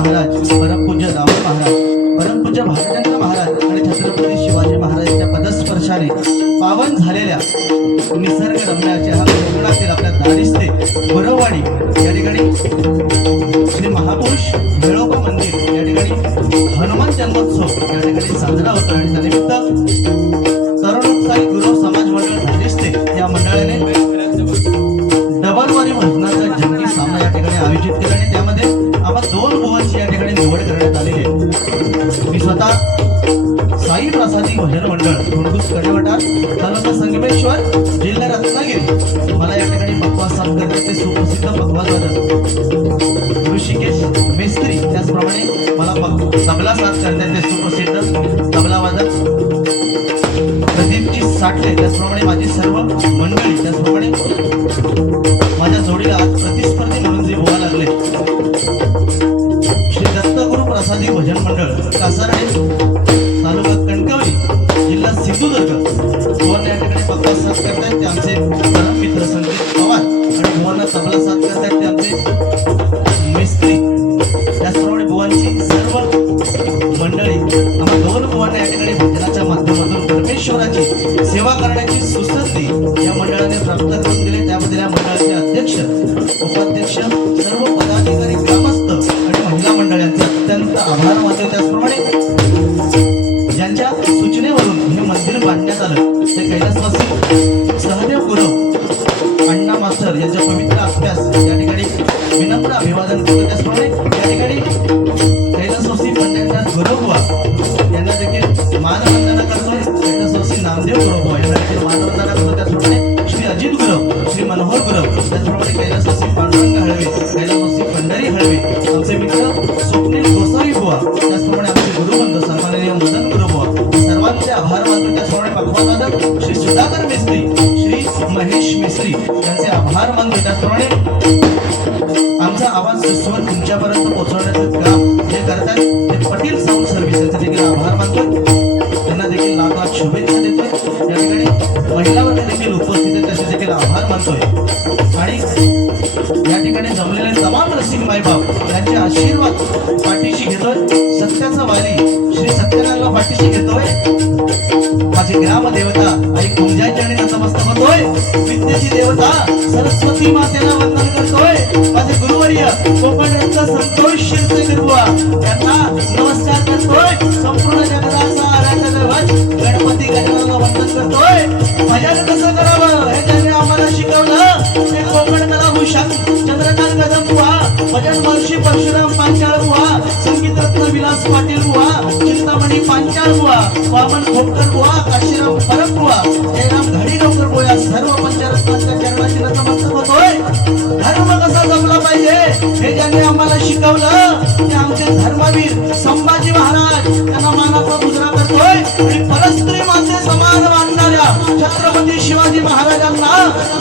महाराज, परमपूज्य दामोदर महाराज, परमपूज्य भालचंद्र महाराज आणि छत्रपती शिवाजी महाराजांच्या पदस्पर्शाने पावन झालेल्या निसर्गरम्याच्या हा कोकणातील आपल्या दारिस्ते गुरववाडी या ठिकाणी श्री महापुरुष वेळोबा मंदिर या ठिकाणी हनुमान जन्मोत्सव या ठिकाणी साजरा होतो आणि त्यानिमित्त तरुणोत्साही गुरु समाज मंडळ दारिस्ते या मंडळाने डबलवारी भजनाचा जंगी सामना या ठिकाणी आयोजित केला आणि त्यामध्ये आम्हा 2 बुवांची या ठिकाणी निवड करण्यात आलेली आहे। मी स्वतः साई प्रसादी भजन मंडळ धुडगुस कडेवटार तालुका संगमेश्वर जिल्हा रत्नागिरी मला या ठिकाणी बकवास साथ करतात ते सुप्रसिद्ध बकवास वादक ऋषिकेश मेस्त्री, त्याचप्रमाणे मला तबला साथ करतात ते सुप्रसिद्ध तबला वादक प्रदीपजी साठले, त्याचप्रमाणे माझी सर्व मंडळी, त्याचप्रमाणे माझ्या जोडीला आज प्रतिस्पर्धी म्हणून जे बुवा लागले श्री दत्तगुरु प्रसादी भजन मंडळ कासारडे तालुका कणकवली जिल्हा सिंधुदुर्ग बुवांना या ठिकाणी बकवास साथ करतायत ते आमचे परम मित्र संकेत पवार आणि बुवांना तबला साथ करतायत ते आमचे मिस्त्री, त्याचप्रमाणे बुवांची सर्व मंडळी आम्हा 2 बुवांना या ठिकाणी भजनाच्या माध्यमातून परमेश्वराची सेवा करण्याची सुसंधी या मंडळाने प्राप्त करून दिली। त्याबद्दल या मंडळाचे अध्यक्ष, उपाध्यक्ष, सर्व पदाधिकारी, ग्रामस्थ आणि महिला मंडळ यांचे अत्यंत आभार मानतो। त्याचप्रमाणे ज्यांच्या सूचनेवरून हे मंदिर बांधण्यात आलं ते कैलासवासी सहदेव गुरव अण्णा मास्तर यांच्या पवित्र अभ्यास या ठिकाणी विनम्र अभिवादन करतो। त्याचप्रमाणे या ठिकाणी कैलासवासी पंडितनाथ गुरवबुवा यांना देखील मानवंदना करतोय। कैलासवासी नामदेव गुरवबुवा यांना देखील मानवंदना करतो। त्याचप्रमाणे श्री अजित गुरव, श्री मनोहर गुरव, त्याचप्रमाणे कैलासवासी पांडुरंग हळवे, कैलासवासी पंढरी हळवे, आमचे मित्र स्वप्नील गोसावी बुवा, त्याचप्रमाणे आमचे गुरुबंधू सन्माननीय मदन गुरुबुवा, सर्वांचे आभार मानतो। त्याचप्रमाणे पकवानवादक श्री सुधाकर मेस्त्री, श्री महेश मेस्त्री यांचे आभार मानतो। त्याचप्रमाणे आमचा आवाज सुस्वर तुमच्यापर्यंत पोहोचवण्याचं काम जे करतात ते पटेल साऊंड सर्व्हिस यांचे देखील आभार मानतो, त्यांना देखील लाख शुभेच्छा देतोय। या ठिकाणी महिला वर्ग देखील उपस्थित आहेत त्याचे देखील आभार मानतोय आणि या ठिकाणी जमलेले तमाम रसिक मायबाप यांचे आशीर्वाद पाठीशी घेतोय। सत्याचा वाली श्री सत्यनारायणला पाठीशी घेतोय। माझी ग्रामदेवता आई कुंजाची आणि नतमस्तक होतोय। विद्येची देवता सरस्वती मातेला वंदन करतोय। माझे गुरुवर्य कोकणचा संतोष शिरसेगुरुवा यांना नमस्कार करतोय। संपूर्ण जगताचा आराध्य दैवत गणपती गणरायाला वंदन करतोय। भजन कसं करावं हे त्यांनी आम्हाला शिकवलं ते कोकण कलाभूषण चंद्रकांत कदम बुवा, भजन महर्षी परशुराम पांचाळ बुवा, संगीत रत्न विलास पाटील बुवा, चिंतामणी पांचाळ बुवा, वामन खोपकर बुवा, काशीराम परब बुवा, जयराम घाडीगावकर बुवा या सर्व पंचरत्नांच्या चरणाची नतमस्तक होतोय। धर्म कसा जपला पाहिजे हे ज्यांनी आम्हाला शिकवलं ते आमचे धर्मवीर संभाजी महाराज त्यांना मानाचा मुजरा करतोय आणि परस्त्री माते समान मानणाऱ्या छत्रपती शिवाजी महाराजांना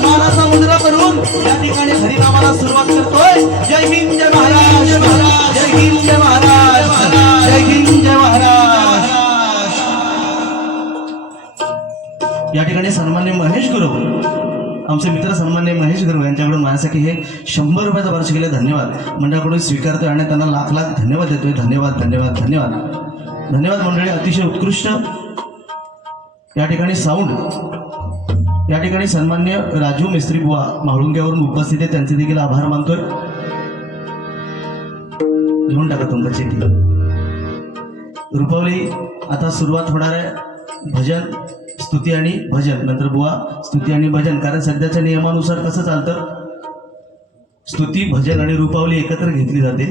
मानाचा मुजरा करून या ठिकाणी हरिनामाला सुरुवात करतोय। जय हिंद, जय महाराज, महाराज जय हिंद, जय महाराज, महाराज जय हिंद, जय महाराज। या ठिकाणी सन्माननीय महेश गुरु, आमचे मित्र सन्माननीय महेश गुरु यांच्याकडून माझ्यासाठी हे 100 रुपयाचा वर्ष केले धन्यवाद मंडळाकडून स्वीकारतोय आणि त्यांना लाख लाख धन्यवाद देतोय। धन्यवाद, धन्यवाद, धन्यवाद, धन्यवाद मंडळी, अतिशय उत्कृष्ट या ठिकाणी साऊंड या ठिकाणी सन्माननीय राजू मिस्त्री बुवा माळुंग्यावरून उपस्थित आहे त्यांचे देखील आभार मानतोय। घेऊन टाका तुमचा चिठी। रुपावली आता सुरुवात होणार आहे भजन, स्तुती आणि भजन, नंतर बुवा स्तुती आणि भजन, कारण सध्याच्या नियमानुसार कसं चालतं स्तुती भजन आणि रूपावली एकत्र घेतली जाते,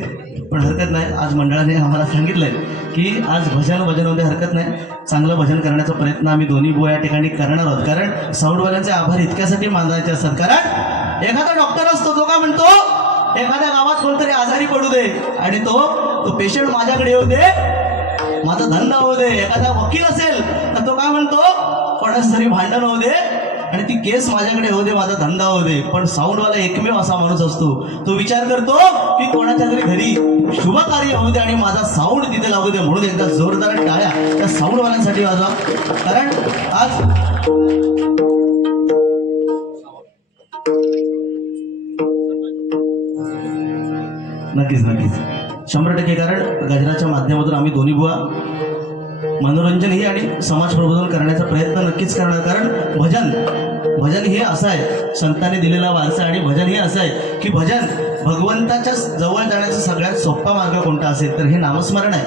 पण हरकत नाही। आज मंडळाने आम्हाला सांगितलंय की आज भजन भजनमध्ये हरकत नाही, चांगलं भजन करण्याचा प्रयत्न आम्ही दोन्ही बुवा या ठिकाणी करणार आहोत। कारण साऊंडवाल्यांचे आभार इतक्यासाठी मानायचे असतात, कारण एखादा डॉक्टर असतो तो काय म्हणतो एखाद्या गावात कोणतरी आजारी पडू दे आणि तो पेशंट माझ्याकडे येऊ दे, माझा धंदा होऊ दे। एखादा वकील असेल तर तो काय म्हणतो कोणाच तरी भांडण होऊ दे आणि ती केस माझ्याकडे होऊ दे, माझा धंदा होऊ दे। पण साऊंडवाला एकमेव असा माणूस असतो तो विचार करतो की कोणाच्या तरी घरी शुभ कार्य होऊ दे आणि माझा साऊंड तिथे लागू दे। म्हणून एकदा जोरदार टाळ्या त्या साऊंडवाल्यांसाठी वाजवा, कारण आज नक्कीच नक्कीच 100% कारण गजराच्या माध्यमातून आम्ही दोन्ही बुवा मनोरंजनही आणि समाज प्रबोधन करण्याचा प्रयत्न नक्कीच करणार. कारण भजन हे असं आहे, संतांनी दिलेला वारसा. आणि भजन हे असं आहे की भजन भगवंताच्या जवळ जाण्याचा सगळ्यात सोपा मार्ग कोणता असेल तर हे नामस्मरण आहे.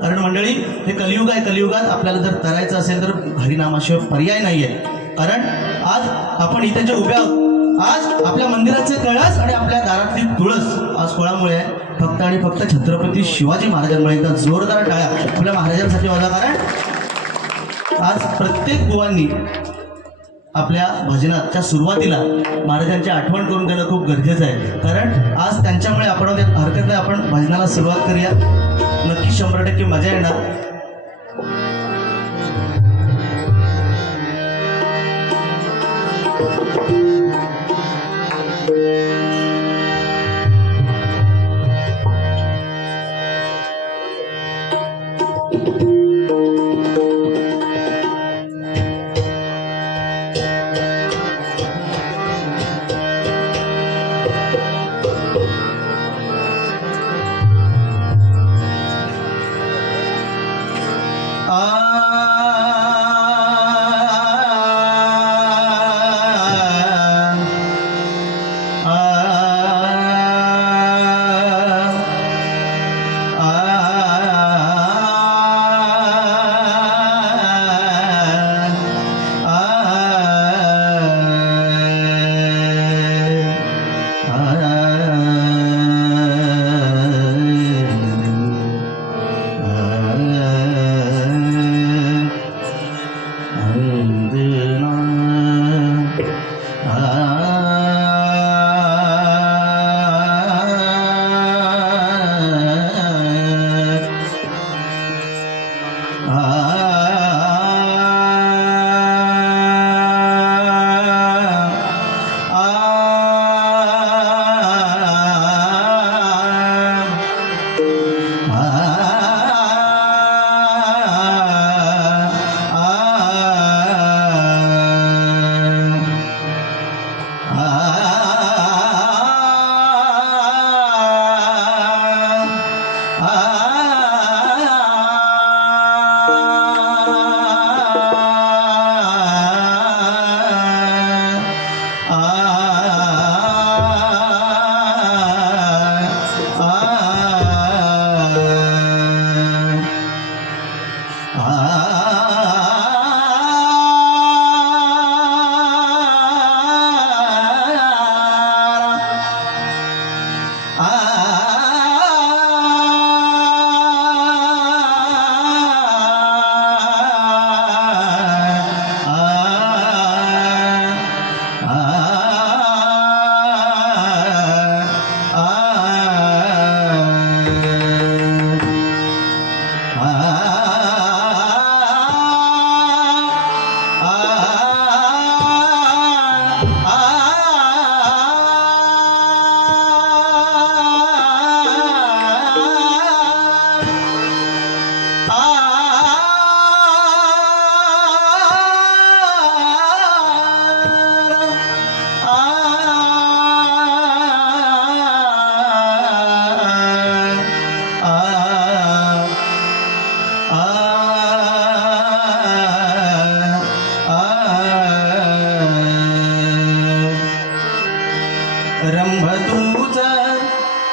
कारण मंडळी हे कलियुग आहे. कलियुगात आपल्याला जर करायचं असेल तर हरिनामाशिवाय पर्याय नाही आहे. कारण आज आपण इथे जे उभे आहोत, आज आपल्या मंदिराचे कळस आणि आपल्या दारातली तुळस आज कोणामुळे आहे? फक्त आणि फक्त छत्रपती शिवाजी महाराजांमुळे. एकदा जोरदार टाळ्या आपल्या महाराजांसाठी वाजा. कारण आज प्रत्येक बुवांनी आपल्या भजनाच्या सुरुवातीला महाराजांची आठवण करून देणं खूप गरजेचं आहे. कारण आज त्यांच्यामुळे आपण हरकत नाही, आपण भजनाला सुरुवात करूया. नक्की 100% मजा येणार.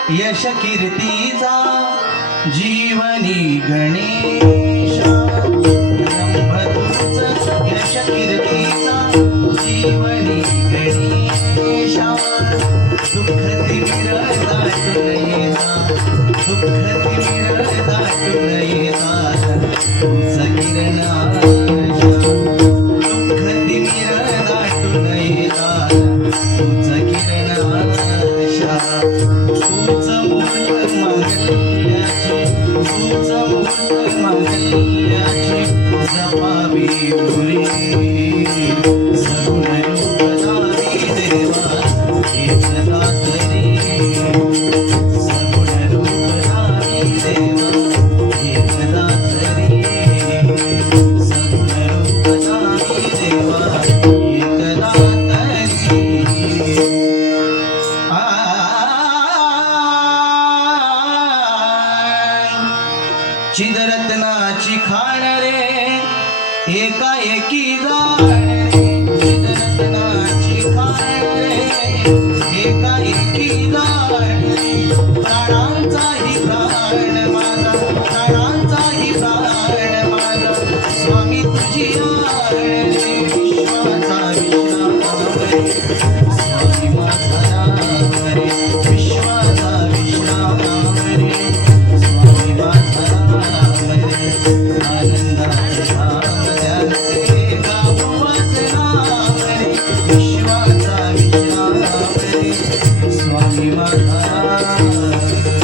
यश कीर्तीचा जीवनी गणेशा, रंभतूच यश कीर्तीचा जीवनी गणेशा, दुःख तिमिर दाटून येतात, दुःख तिमिर दाटून येतात, तुझ किरणाशा, दुःख तिमिर दाटून येतात, तुझ किरणाशा, तूच मूल मागल्याची, तूच मूल मागल्याची जपावी फुले, सगुण रूपधारी देवा एकदा तरी, सगुण रूपधारी देवा एकदा तरी, सगुण रूपधारी देवा एकदा तरी. चिदरत्नाची खाण रे एका एकी जाण रे चिदरत्नाची खाण रे एका एकी जाण रे प्राणांचाही प्राण माझा प्राणांचाही प्राण माझा स्वामी तुझी आण रे विश्वाचा विश्राम रे स्वामी माझा राम रे विश्वाचा विश्राम रे स्वामी माझा राम रे आनंदाचे धाम त्याचे गावोच नाम रे विश्वाचा विश्राम रे स्वामी माझा राम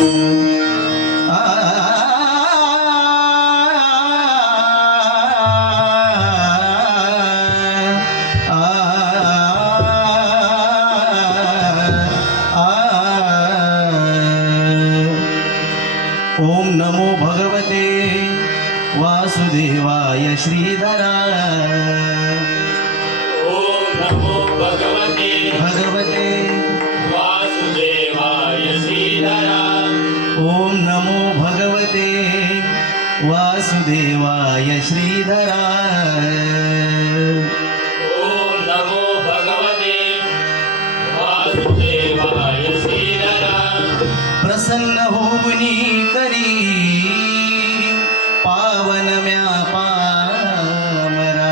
ओम नमो भगवते वासुदेवाय श्रीधरा ओम नमो भगवते भगवते वासुदेवाय श्रीधरा ओम नमो भगवते वासुदेवाय श्रीधरा ओम नमो भगवते वासुदेवाय श्रीधरा प्रसन्न होऊनी करी पावन म्या पामरा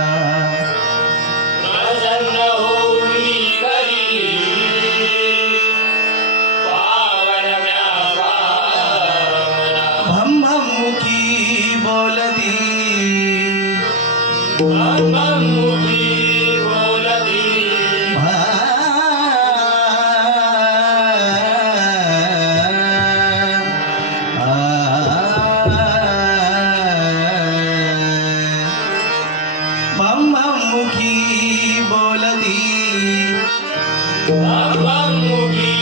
प्रसन्न होई करी पावन म्या पावना भम भम मुखी बोलती भगवं मुखी बोलती मुखी बोलती भगवं मुखी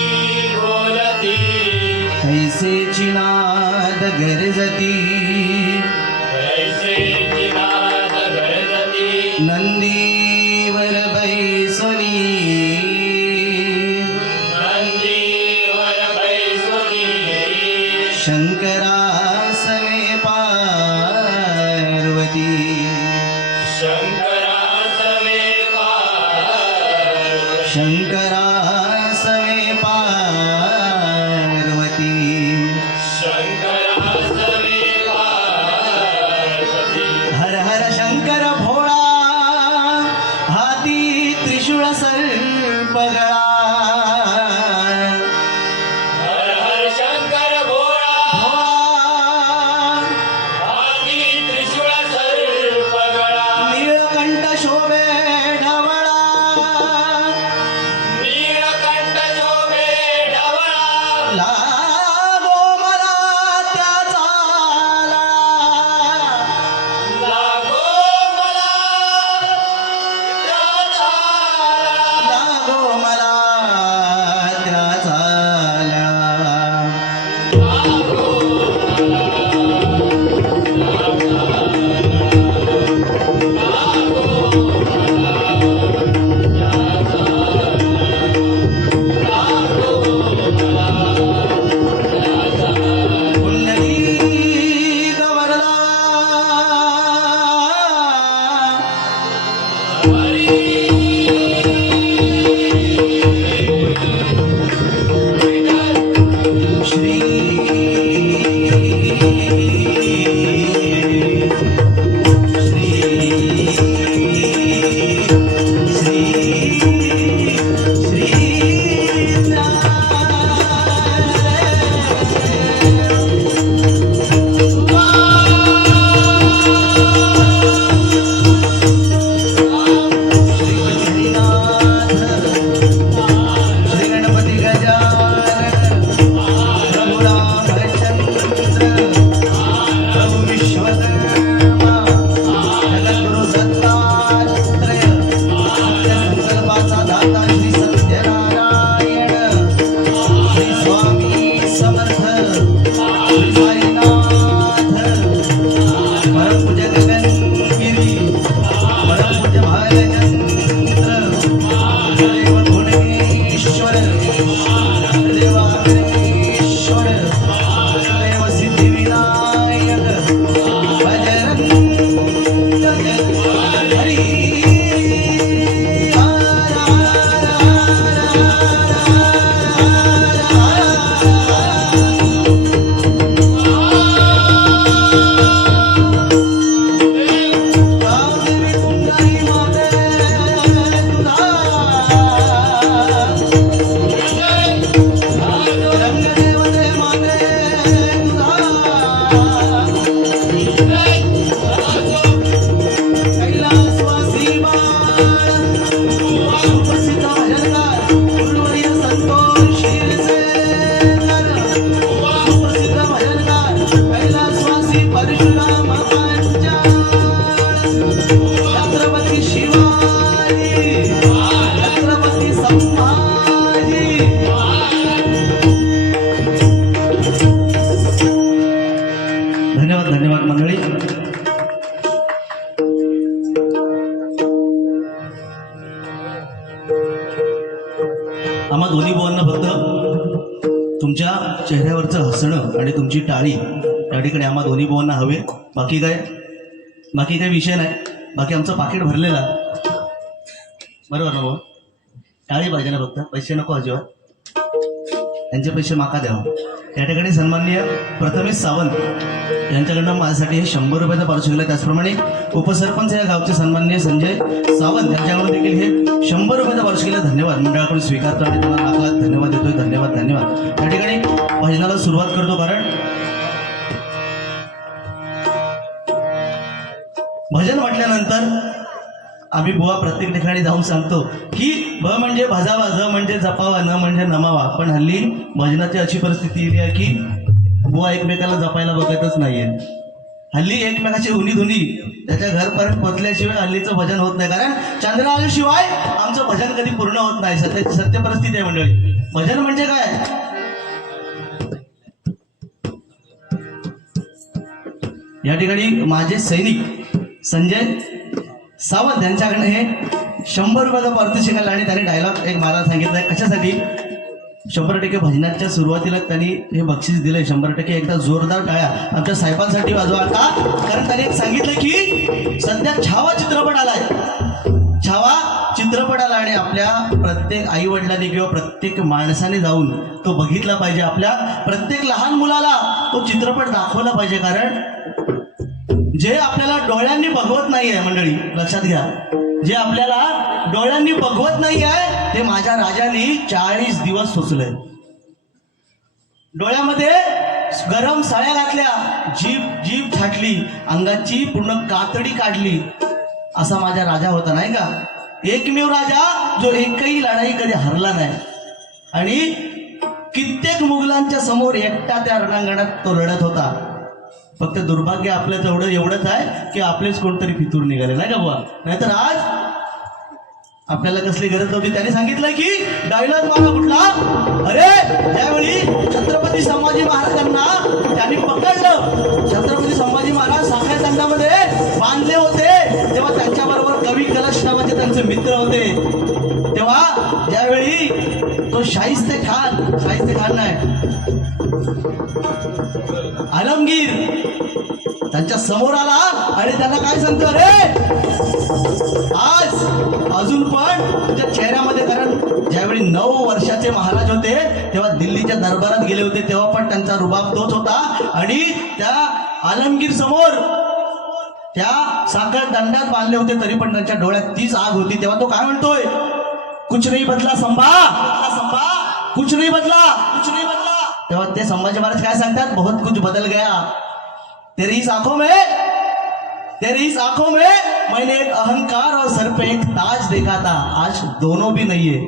बोलती ऐसे चिनाद गरजती ऐसे जिनाद गरजती नंदीवर बैसोनी नंदीवर बैसोनी शंकरासने पार्वती शंकरासवे पार्वती शंकरासने पार्वती शंकरासवे पार्वती हर हर शंकर भोळा हाती त्रिशूळ सर्पगळा हर हर शंकर भोळा हाती त्रिशूळ सर्पगळा नीळकंठ शोभे ढवळा नीळकंठ शोभे ढवळा लागो मला त्याचा लळा. लागो मला त्याचा लागो मला त्याचा लळा. लागो पुंडलीक वरदा श्री श्री गणपती गजानन प्रभु रामचंद्र प्रभु विश्वकर्मा जगद्गुरु दत्तात्रय सत्य संकल्पाचा दाता श्री सत्यनारायण श्री स्वामी समर्थ श्री साईनाथ परमपूज्य गगनगिरी परमपूज्य भालचंद्र देव भुवनेश्वर देव अग्रेश्वर देव सिद्धिविनायक जोरदार आणि तुमची टाळी या ठिकाणी आम्हा दोन्ही भावांना हवे. बाकी काही विषय नाही. बाकी आमचं पाकिट भरलेलं आहे. बरोबर ना भाऊ? टाळी पाहिजे ना, फक्त पैसे नको अजिबात. त्यांचे पैसे माका द्यावं. या ठिकाणी सन्माननीय प्रथमेश सावंत यांच्याकडनं माझ्यासाठी हे 100 रुपयाचा पारितोषिक आहे. त्याचप्रमाणे उपसरपंच या गावचे सन्माननीय संजय सावंत यांच्याकडून देखील हे 100 रुपयाचा पारितोषिक आहे. धन्यवाद. मंडळाकडून स्वीकारतो आणि त्यांना लाख लाख धन्यवाद देतोय. धन्यवाद. या ठिकाणी भजनाला सुरुवात करतो. कारण भजन म्हटल्यानंतर आम्ही बुवा प्रत्येक ठिकाणी जाऊन सांगतो की भ म्हणजे भजावा, ज म्हणजे जपावा, न म्हणजे नमावा. पण हल्ली भजनाची अशी परिस्थिती येते आहे की बुवा एकमेकाला जपायला बघतच नाहीये. हल्ली एकमेकाची उनी धुनी त्याच्या घरपर्यंत पोचल्याशिवाय हल्लीचं भजन होत नाही. कारण चंद्र आल्याशिवाय आमचं भजन कधी पूर्ण होत नाही. सत्य परिस्थिती आहे मंडळी. भजन म्हणजे काय? या ठिकाणी माझे सैनिक संजय सावंत यांच्याकडनं हे 100 रुपयाचा पारितोषिक आला आणि त्यांनी डायलॉग एक मला सांगितलाय. कशासाठी? 100% भजनाच्या सुरुवातीला त्यांनी हे बक्षीस दिलंय. 100% एकदा जोरदार टाळ्या आमच्या साहेबांसाठी वाजवा आता. कारण त्यांनी सांगितलं की सध्या छावा चित्रपट आलाय. छावा चित्रपट आला आणि आपल्या प्रत्येक आई वडिलांनी किंवा प्रत्येक माणसाने जाऊन तो बघितला पाहिजे. आपल्या प्रत्येक लहान मुलाला तो चित्रपट दाखवला पाहिजे. कारण जे आपल्याला डोळ्यांनी बघवत नाही आहे मंडळी, लक्षात घ्या, जे आपल्याला डोळ्यांनी बघवत नाही आहे ते माझ्या राजाने 40 दिवस सोसलंय. डोळ्यामध्ये गरम साड्या घातल्या, जीभ छाटली, अंगाची पूर्ण कातडी काढली, असा माझा राजा होता नाही का? एकमेव राजा जो एकही लढाई कधी हरला नाही. आणि कित्येक मुघलांच्या समोर एकटा त्या रणांगणात तो लढत होता. फक्त दुर्भाग्य आपलं एवढंच आहे की आपलेच कोणतरी फितूर निघाले नाही का बुवा? नाहीतर आज आपल्याला कसली गरज नव्हती. त्याने सांगितलं की डायलॉग मारा कुठला? अरे त्यावेळी छत्रपती संभाजी महाराजांना त्यांनी पकडलं. छत्रपती संभाजी महाराज साखळ्या दंडामध्ये बांधले होते. तेव्हा त्यांच्याबरोबर कवी कलश नावाचे त्यांचे मित्र होते. तेव्हा ज्यावेळी तो शाहिस्ते खान नाही, आलमगीर त्यांच्या समोर आला आणि त्यांना काय सांगतो? अरे आज अजून पण तुझ्या चेहऱ्यामध्ये, कारण ज्यावेळी 9 वर्षाचे महाराज होते तेव्हा दिल्लीच्या दरबारात गेले होते, तेव्हा पण त्यांचा रुबाब तोच होता. आणि त्या आलमगीर समोर त्या साखर दंडात बांधले होते तरी पण त्यांच्या डोळ्यात तीच आग होती. तेव्हा तो काय म्हणतोय? कुछ नहीं बदला संभा, कुछ नहीं बदला. तेव्हा ते संभाजी महाराज काय सांगतात? बहुत कुछ बदल गया. तेरी इस आंखों में मैंने एक अहंकार और सर पे एक ताज देखा था, आज दोनों भी नहीं है.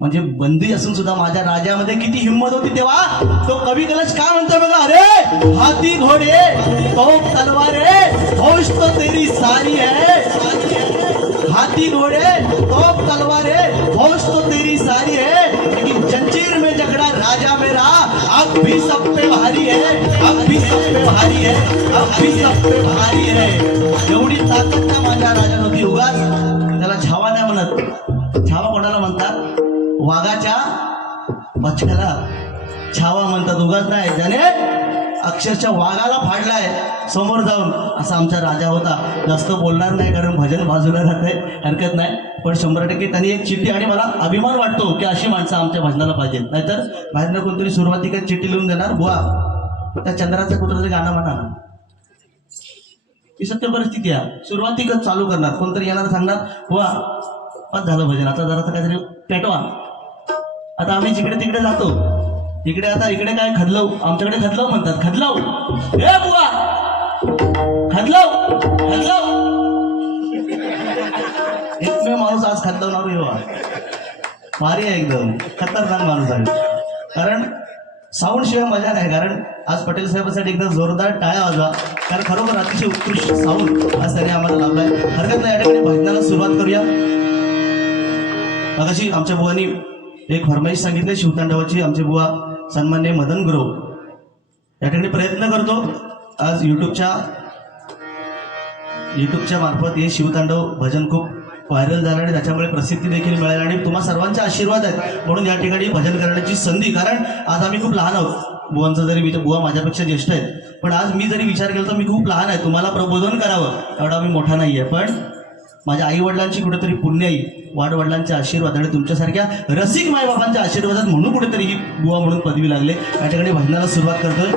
म्हणजे बंदी असून सुद्धा माझ्या राजामध्ये किती हिंमत होती. तेव्हा तो कवी कलश काय म्हणतोय बघा? अरे हाथी घोडे तोप तलवारे होश तो तेरी सारी है. हाथी घोड़े तोप तलवारे होश तो तेरी सारी है, लेकिन जंजीर में जकड़ा राजा मेरा अब भी सब पे भारी है, अब भी सब पे भारी है, अब भी सब पे भारी है. एवढी ताकद त्या माझ्या राजात होती. उगाच त्याला छावा नाही म्हणत. छावा कोणाला म्हणतात? वाघाच्या बचक्याला छावा म्हणतात. उगाच नाही. ज्याने अक्षरशः वाघाला फाडलाय समोर जाऊन, असा आमचा राजा होता. जास्त बोलणार नाही कारण भजन बाजूला राहते, हरकत नाही. पण 100% त्यांनी एक चिठ्ठी, आणि मला अभिमान वाटतो की अशी माणसं आमच्या भजनाला पाहिजेत. नाहीतर बाहेरनं कोणतरी सुरुवातीला चिठ्ठी लिहून देणार, बुवा त्या चंद्राचं कुठलं तरी गाणं म्हणा ना. ही सत्य परिस्थिती आहे. सुरुवातीकच चालू करणार, कोणतरी येणार सांगणार बुवा बस झालं भजन, आता जरा काहीतरी पेटवा. आता आम्ही जिकडे तिकडे जातो, इकडे आता इकडे काय खदलव, आमच्याकडे खदलव म्हणतात. खदलव ए बुवा, खदलव. एकमेव माणूस आज खदलवणार हो, भारी आहे, एकदम खतरनाक माणूस आहे. कारण साऊंड शिवाय मजा नाही. कारण आज पटेल साहेबांसाठी एकदा जोरदार टाळ्या वाजवा, कारण खरोखर अतिशय उत्कृष्ट साऊंड आज त्यांनी आम्हाला लाभलाय. हरकत नाही. या ठिकाणी भजनाला सुरुवात करूया. मगाशी आमच्या बुवानी एक फरमाईश सांगितली शिवतांडवाची. आमचे बुवा सन्मान्य मदन गुरव या ठिकाणी प्रयत्न करतो. आज युट्यूबच्या मार्फत हे शिवतांडव भजन खूप व्हायरल झालं आणि त्याच्यामुळे प्रसिद्धी देखील मिळाली आणि तुम्हा सर्वांचे आशीर्वाद आहेत म्हणून या ठिकाणी भजन करण्याची संधी. कारण आज आम्ही खूप लहान आहोत. बुवांचा जरी विचार, बुवा माझ्यापेक्षा ज्येष्ठ आहेत, पण आज मी जरी विचार केला तर मी खूप लहान आहे. तुम्हाला प्रबोधन करावं एवढा मी मोठा नाही आहे, पण माझ्या आईवडिलांची कुठेतरी पुण्याई, वाडवडिलांचे आशीर्वाद आणि तुमच्यासारख्या रसिक मायबाबांच्या आशीर्वादात म्हणून कुठेतरी ही बुवा म्हणून पदवी लागले. या ठिकाणी भजनाला सुरुवात करतोय.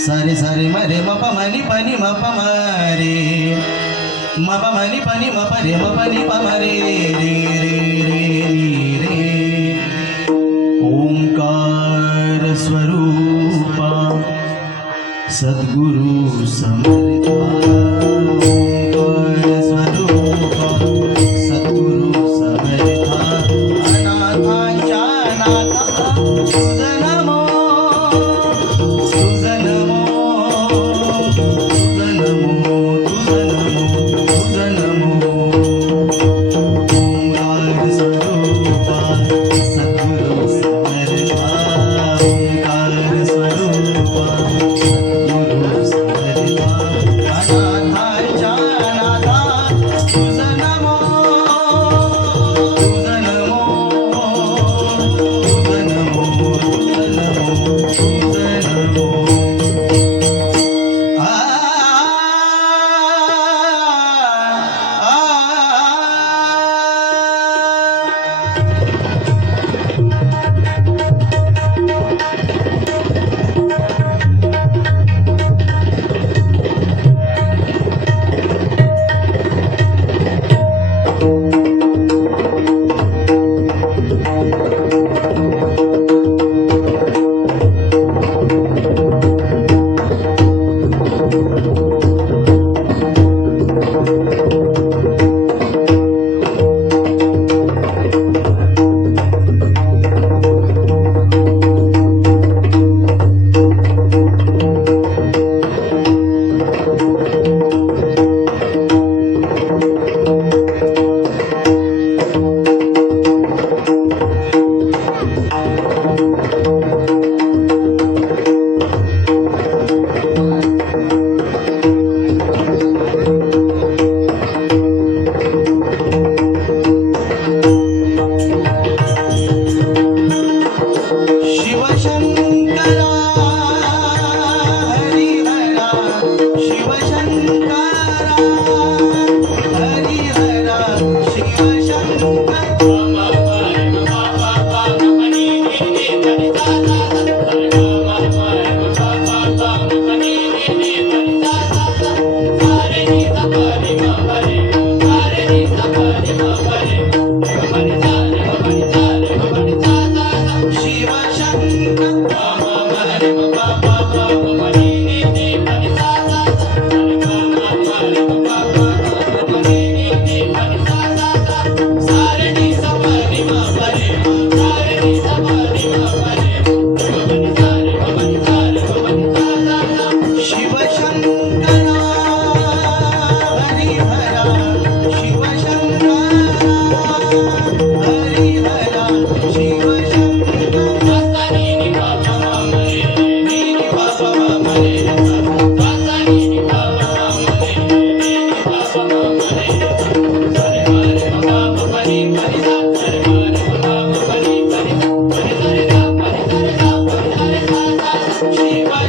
सारे सारे मरे मप मनी पनी मप मरे मप मनी पनी मप रे मप नि प मरे रे रे रे रे रे. ओंकार स्वरूपा सद्गुरु समर्था. ओंकार स्वरूपा सद्गुरु समर्था. अनाथांच्या नाथा तुझं नमो, तुझं नमो, तुझं नमो, तुझं नमो, तुझं नमो. ओंकार स्वरूपा सद्गुरु समर्था. ओंकार स्वरूपा सद्गुरु समर्था. अनाथांच्या नाथा तुझं नमो, तुझं नमो, तुझं नमो, तुझं नमो, तुझं नमो. आ आ शिवशंकरा हरिहरा, शिवशंकरा हरिहरा, शिवशंकरा. शिव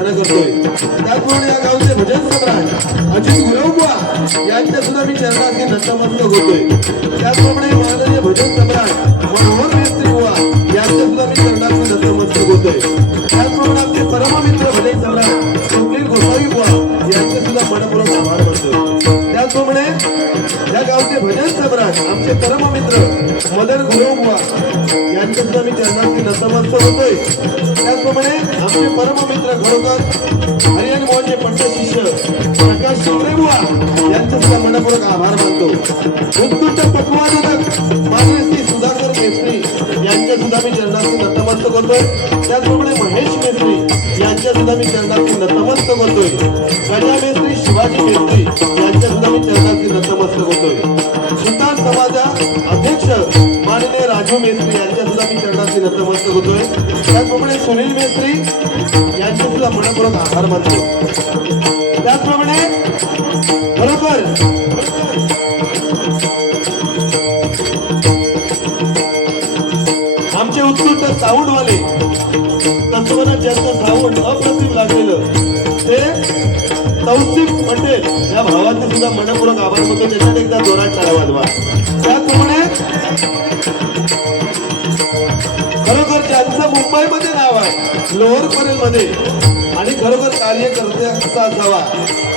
प्रार्थना करतोय. त्याचप्रमाणे या गावचे भजन सम्राट अजित गुरवबुवा यांच्या सुद्धा मी चरणाशी नतमस्तक होतोय. त्याचप्रमाणे माननीय भजन सम्राट मनोहर मेस्त्री बुवा यांच्या सुद्धा मी चरणाशी नतमस्तक होतोय. त्याचप्रमाणे आमचे परममित्र भजन सम्राट स्वप्नील गोसावी बुवा यांचे सुद्धा मनपूर्वक आभार मानतो. त्याचप्रमाणे या गावचे भजन सम्राट आमचे परममित्र मदन गुरवबुवा यांचे सुद्धा मी चरणाशी नतमस्तक होतोय. त्याचप्रमाणे आमचे परममित्र खरोखर हरियाण मोहनचे पंडित शिष्य प्रकाश शिंगरे बुवा यांचे सुद्धा मनपूर्वक आभार मानतो. उत्कृष्ट पक्वादक माननीय श्री सुधाकर मेस्त्री यांच्या सुद्धा मी चरणाशी नतमस्तक होतोय. त्याचप्रमाणे महेश मेस्त्री यांच्या सुद्धा मी चरणाशी नतमस्तक होतोय. गजा मेस्त्री शिवाजी मेस्त्री यांच्या सुद्धा मी चरणाशी नतमस्तक होतोय. सुलतान समाजा अध्यक्ष माननीय राजू मेस्त्री यांच्या सुद्धा मी चरणाशी नतमस्तक होतोय. त्याचप्रमाणे सुनील मेस्त्री यांचे सुद्धा मनपूर्वक आभार मानतो. त्याचप्रमाणे खरोखर आमचे उत्कृष्ट साऊंडवाले तत्वना ज्यांचं साऊंड अप्रतिम लागलेलं ते तौसिफ पटेल या भावाचे सुद्धा मनपूर्वक आभार मानतो. त्याच्यात एकदा जोरात टाळ्या वाजवा. त्याचप्रमाणे खरोखर ज्यांचं मुंबईमध्ये नाव आहे लोअर परेलमध्ये आणि खरोखर कार्यकर्ते असा असावा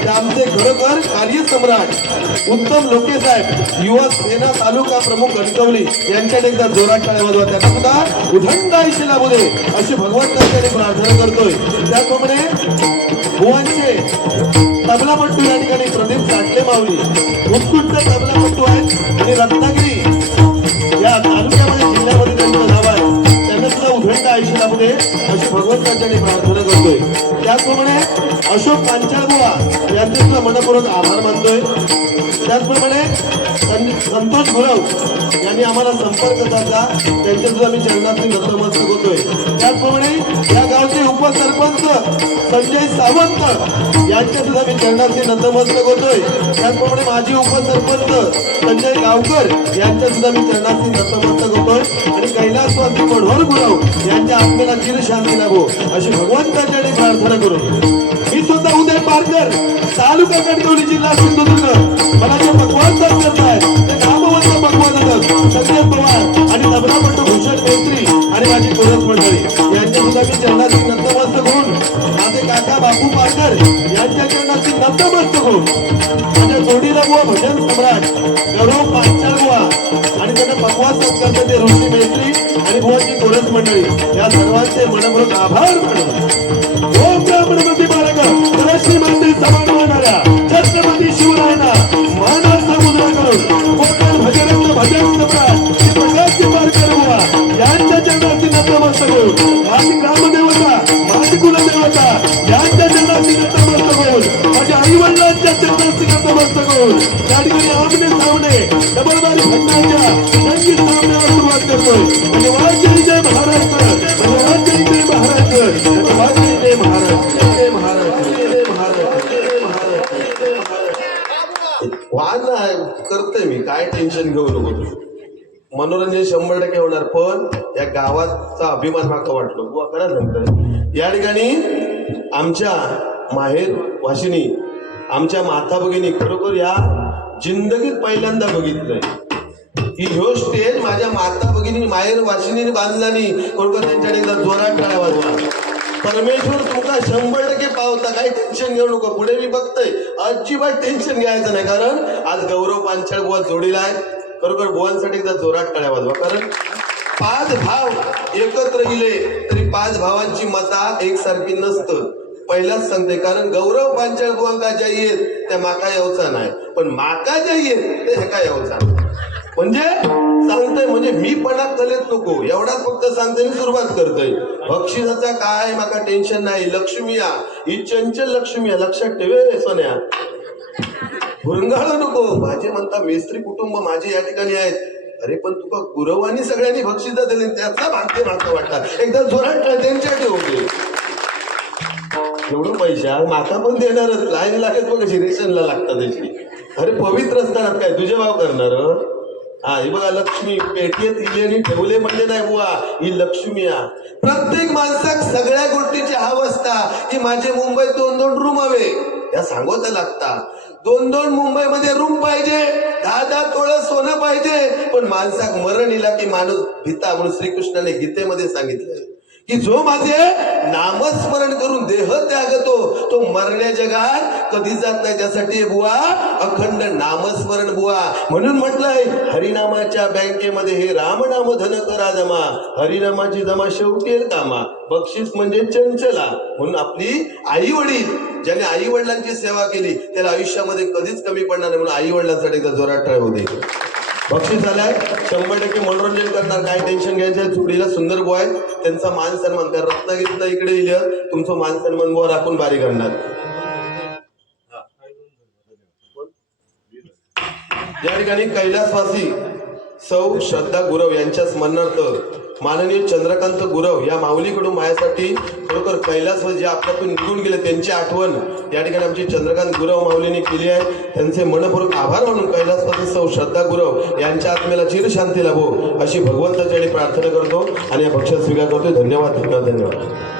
ते आमचे खरोखर कार्यसम्राट उत्तम लोके साहेब युवा सेना तालुका प्रमुख कणकवली यांच्याकडे एकदा जोरात टाळ्या वाजवा. त्यांना सुद्धा उदंड आयुष्य लाभू दे अशी भगवंताकडे प्रार्थना करतोय. त्याचप्रमाणे बुवांचे तबलापट्टू या ठिकाणी प्रदीप साठले माऊली उत्कृष्ट तबलापट्टू आहेत आणि रत्नागिरी या तालुक्यामध्ये जिल्ह्यामध्ये त्यांचं नाव आहे. त्यांना सुद्धा उदंड आयुष्य लाभू दे अशी भगवंताकडे प्रार्थना करतोय. त्याचप्रमाणे अशोक पांचाळ बुवा यांचे सुद्धा मनपूर्वक आभार मानतोय. त्याचप्रमाणे संतोष गुरव यांनी आम्हाला संपर्क साधला त्यांचे सुद्धा मी चरणाशी नतमस्तक होतोय. त्याचप्रमाणे या गावचे उपसरपंच संजय सावंत यांचे सुद्धा मी चरणाशी नतमस्तक होतोय. त्याचप्रमाणे माजी उपसरपंच संजय गावकर यांच्या सुद्धा मी चरणाशी नतमस्तक होतोय. आणि कैलासवासी मनोहर गुरव यांच्या आत्मेला चिरशांती लाभो अशी भगवंताकडे प्रार्थना करून मी सुद्धा उदय पारकर तालुका कणकवली जिल्हा सिंधुदुर्ग मला जे पकवान सर्व करतायत ते नामवंत पकवानक संजय पवार आणि तबलापट्टू भूषण मेस्त्री आणि माझी कोरस मंडळी यांच्या सुद्धा मी चरणाशी नतमस्तक होऊन माझे काका बापू पारकर यांच्या चरणाशी नतमस्तक होऊन माझ्या जोडीला बुवा भजन सम्राट गौरव पांचाळ बुवा आणि त्यांना पकवान सत्कारचे ते ऋषी मेस्त्री आणि बुवाची कोरस मंडळी या सर्वांचे मनपूर्वक आभार मानून ओम ब्राह्मणपती बाळग श्री मंदिर समान मानणाऱ्या छत्रपती शिवरायांना मानाचा मुद्रा करून कोकण भजनाचं भजन सम्राट श्री प्रकाशजी पारकर बुवा यांच्या चरणाशी नतमस्तक होऊन माझी ग्रामदेवता माझी कुलदेवता यांच्या चरणाशी नतमस्तक होऊन माझ्या आई वडिलांच्या चरणाशी नतमस्तक होऊन त्या ठिकाणी आमने सामने डबलदारी भजनाच्या संगीत सामन्यावर सुरुवात करतोय. म्हणजे वाजय जय महाराष्ट्र म्हणजे वाजय जय महाराष्ट्र म्हणजे वाजय जय महाराष्ट्र जय महाराष्ट्र जय महाराष्ट्र जय महाराष्ट्र जय महाराष्ट्र. वाद करतोय मी काय टेन्शन घेऊ नको तू. मनोरंजन 100% होणार पण या गावाचा अभिमान माका वाटलो बुवा करा नंतर. या ठिकाणी आमच्या माहेर वाशिनी आमच्या माता भगिनी खरोखर या जिंदगीत पहिल्यांदा बघितलंय की ह्यो स्टेज माझ्या माता भगिनी माहेर वाशिनीने बांधला नाही. खरोखर त्यांच्याकडे एकदा जोरात टाळ्या वाजवा. परमेश्वर तुमका 100% पावता काही टेन्शन घेऊ नको. पुढे मी बघतोय अजिबात टेन्शन घ्यायचं नाही कारण आज गौरव पांचाळ बुवा जोडीला आहे. खरोखर बुवांसाठी एकदा जोरात टाळ्या वाजवा. कारण 5 भाव एकत्र गेले तरी 5 भावांची मता एकसारखी नसतं. पहिलाच सांगते कारण गौरव पांचाळ बुवांका ज्या येत त्या माका यावचा नाही पण माका ज्या येत ते हेका यावचा म्हणजे सांगतोय म्हणजे मी पणा कलेत नको एवढाच फक्त सांगतोय सुरुवात करतोय. बक्षिसाचा काय माका टेन्शन नाही. लक्ष्मी या ही चंचल लक्ष्मी या लक्षात ठेवे सोन्या भुरंगाळू नको. माझे म्हणता मेस्त्री कुटुंब माझे या ठिकाणी आहेत. अरे पण तुका गुरवानी सगळ्यांनी बक्षीस दिले त्याचा भाग्य माका वाटतात. एकदा जोरात त्यांच्या ठेवते एवढं पैसा माता पण देणारच लाईन लागत बघ कशी रेशनला लागतात त्याची. अरे पवित्र असतात काय तुझे भाव करणार हा हे बघा लक्ष्मी पेटीत इलेनी ठेवले म्हणले नाही बुवा ही लक्ष्मी आ प्रत्येक माणसाक सगळ्या गोष्टीची हाव असता की माझे मुंबईत 2-2 रूम हवे या सांगोता लागता 2-2 मुंबईमध्ये रूम पाहिजे 10-10 तोळं सोनं पाहिजे पण माणसाक मरण इला की माणूस भिता म्हणून श्रीकृष्णाने गीतेमध्ये सांगितलंय की जो माझे नामस्मरण करून देह त्यागतो तो मरण्या जगात कधी जात नाही त्यासाठी बुवा अखंड नामस्मरण बुवा म्हणून म्हटलंय हरिनामाच्या बँकेमध्ये हे रामनाम धन करा जमा हरिनामाची जमा शेवटी येईल कामा बक्षीस म्हणजे चंचला म्हणून आपली आई वडील ज्याने आई वडिलांची सेवा केली त्याला आयुष्यामध्ये कधीच कमी पडणार नाही म्हणून आई वडिलांसाठी एकदा जोरात टाळू दे बक्षीस आलाय 100% मनोरंजन करणार काय टेन्शन घ्यायचं जोडीला सुंदर बुवा आहे त्यांचा मान सन्मान त्या रत्नागिरीतला इकडे इलं तुमचं मान सन्मान बुवा राखून बारी करणार या ठिकाणी कैलासवासी सौ श्रद्धा गुरव यांच्या स्मरणार्थ माननीय चंद्रकांत गुरव या माऊलीकडून माझ्यासाठी खरोखर कैलासवासी जे आपल्यातून निघून गेले त्यांची आठवण या ठिकाणी आमची चंद्रकांत गुरव माऊलीने केली आहे त्यांचे मनपूर्वक आभार म्हणून कैलासवासी सौ श्रद्धा गुरव यांच्या आत्म्याला चिरशांती लाभो अशी भगवंताच्या प्रार्थना करतो आणि या बक्षीस स्वीकार करतो धन्यवाद धन्यवाद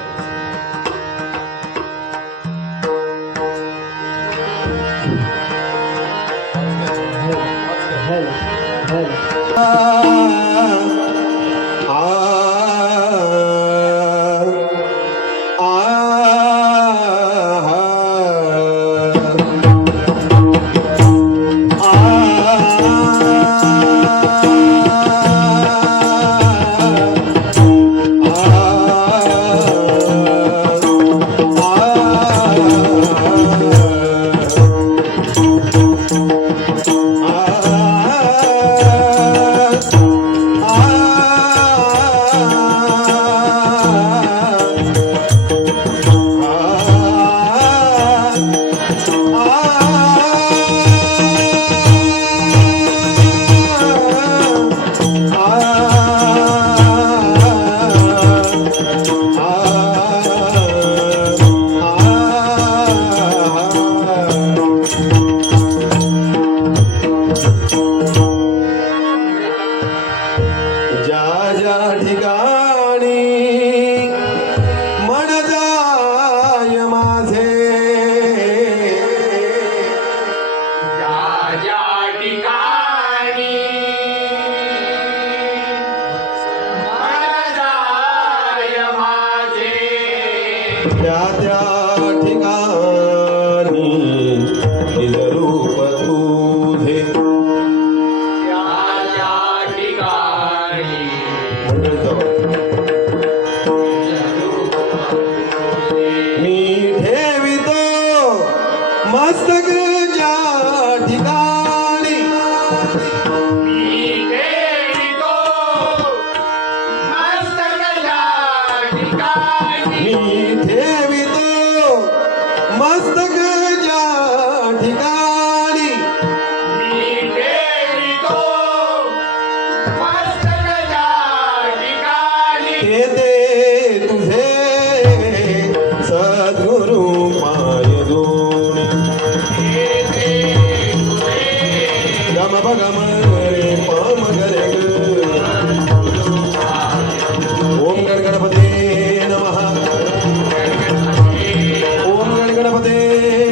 गणपते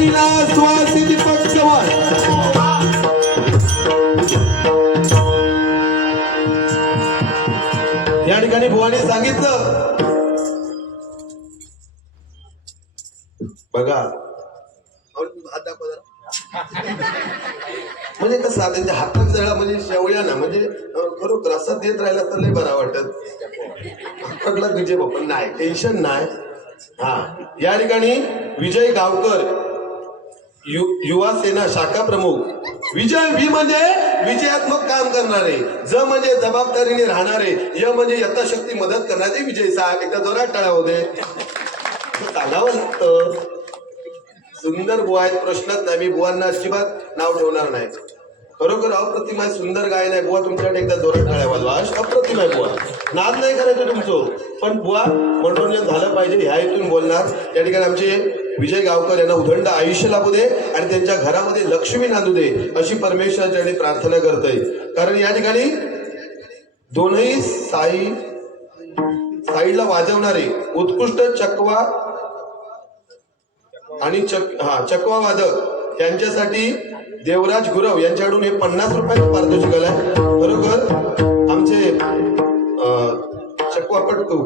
कैलासवासी दीपक चव्हाण या ठिकाणी बुवाने सांगितलं बघा हात दाखवा जरा. म्हणजे कसं त्यांच्या हातात जरा म्हणजे शेवया ना म्हणजे खरोखर असं देत राहिला तर लय बरा वाटत पडला विजय पण नाही टेन्शन नाही. हा या ठिकाणी विजय गावकर युवा सेना शाखा प्रमुख विजय व्ही म्हणजे विजयात्मक काम करणारे, ज म्हणजे जबाबदारीने राहणारे, य म्हणजे यथाशक्ती मदत करणारे विजय साहेब एकदा जोरात टाळा होते सांगावं लागतं. सुंदर बुवा आहेत प्रश्नच नाही. मी बुवांना अजिबात नाव ठेवणार नाही. खरोखर अप्रतिम आहे सुंदर गायन आहे बुवा तुमच्याकडे एकदा जोरात टाळ्या वाजवा. अप्रतिम आहे बुवा नाद नाही करायचं तुमचं पण बुवा मनोरंजन झालं पाहिजे ह्या इथून बोलणार. या ठिकाणी आमचे विजय गावकर यांना उदंड आयुष्य लाभू दे आणि त्यांच्या घरामध्ये लक्ष्मी नांदू दे अशी परमेश्वराची प्रार्थना करतोय. कारण या ठिकाणी दोनही साईडला वाजवणारे उत्कृष्ट चकवा आणि चकवा वादक यांच्यासाठी देवराज गुरव यांच्याकडून हे 50 रुपयाचं पारितोषिक आलंय. बरोबर आमचे चकवापटू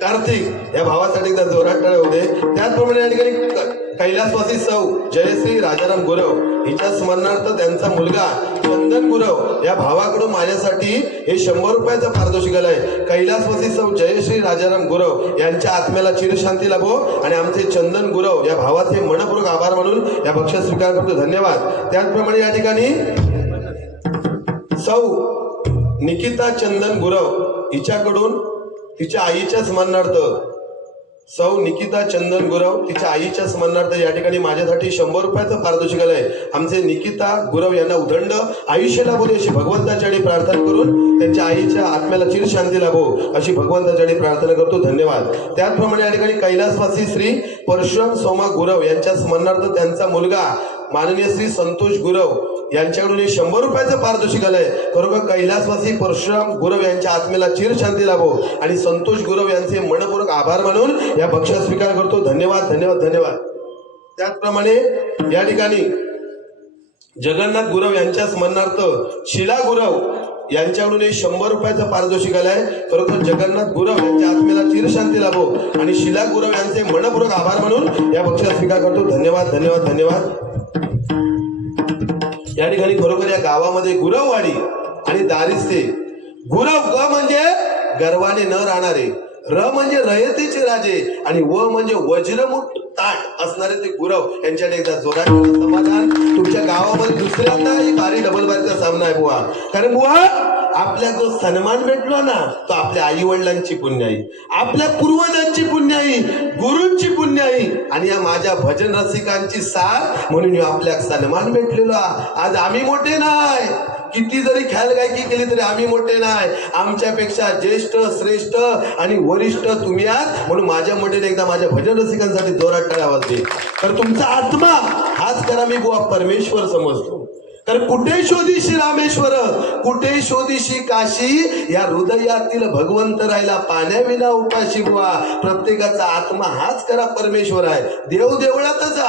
कार्तिक या भावासाठी एकदा जोरात टाळ्या होते. त्याचप्रमाणे या ठिकाणी कैलासवासी सौ जयश्री राजाराम गुरव हिच्या स्मरणार्थ त्यांचा मुलगा चंदन गुरव या भावाकडून माझ्यासाठी हे 100 रुपयाचं पारितोषिक आलंय. कैलासवासी सौ जयश्री राजाराम गुरव यांच्या आत्म्याला चिरशांती लाभो आणि आमचे चंदन गुरव या भावाचे मनपूर्वक आभार मानून या बक्षीस स्वीकार करतो. धन्यवाद. त्याचप्रमाणे या ठिकाणी सौ निकिता चंदन गुरव हिच्याकडून तिच्या आईच्या स्मरणार्थ सौ निकिता चंदन गुरव तिच्या आईच्या स्मरणार्थ या ठिकाणी माझ्यासाठी 100 रुपयाचं पारितोषिक आलंय. आमचे निकिता गुरव यांना उदंड आयुष्य लाभो दे अशी भगवंताच्या प्रार्थना करून त्यांच्या आईच्या आत्म्याला चिरशांती लाभो अशी भगवंताच्या प्रार्थना करतो. धन्यवाद. त्याचप्रमाणे या ठिकाणी कैलासवासी श्री परशुराम सोमा गुरव यांच्या स्मरणार्थ त्यांचा मुलगा माननीय श्री संतोष गुरव यांच्याकडून 100 रुपयाचं पारितोषिक आलंय. खरोखर कैलासवासी परशुराम गुरव यांच्या आत्म्याला चिरशांती लाभो आणि संतोष गुरव यांचे मनपूर्वक आभार मानून या बक्षीस स्वीकार करतो. धन्यवाद धन्यवाद धन्यवाद. त्याचप्रमाणे या ठिकाणी जगन्नाथ गुरव यांच्या स्मरणार्थ शिला गुरव यांच्याकडून 100 रुपयाचं पारितोषिक आलंय. खरोखर जगन्नाथ गुरव यांच्या आत्म्याला चिरशांती लाभो आणि शिला गुरव यांचे मनपूर्वक आभार मानून या बक्षीस स्वीकार करतो. धन्यवाद धन्यवाद धन्यवाद. या ठिकाणी खरोखर या गावामध्ये गुरववाडी आणि दारिस्ते गुरव ग म्हणजे गर्वाने न राहणारे, र म्हणजे रयतेचे राजे आणि व म्हणजे वज्रमुठ ताट असणारे ते गुरव यांच्याकडे एकदा जोरात समाधान. तुमच्या गावामध्ये दुसऱ्यांदा ही भारी डबल बारीचा सामना आहे बुवा. कारण बुवा आपल्या जो सन्मान भेटलो ना तो आपल्या आई वडिलांची पुण्याई, आपल्या पूर्वजांची पुण्याई, गुरूंची पुण्याई आणि या माझ्या भजन रसिकांची साथ म्हणून आपल्या सन्मान भेटलेला. आज आम्ही मोठे नाही, किती जरी ख्याल गायकी केली तरी आम्ही मोठे नाही. आमच्यापेक्षा ज्येष्ठ श्रेष्ठ आणि वरिष्ठ तुम्ही आहात म्हणून माझ्या मोठ्याने एकदा माझ्या भजन रसिकांसाठी जोरात टाळ्या वाजते. तर तुमचा आत्मा हाच करा मी बुवा परमेश्वर समजतो. तर कुठे शोधीशी रामेश्वर, कुठे शोधीशी काशी, या हृदयातील भगवंत राहिला पाण्याविना उपाशी बुवा. प्रत्येकाचा आत्मा हाच करा परमेश्वर आहे. देव देवळातच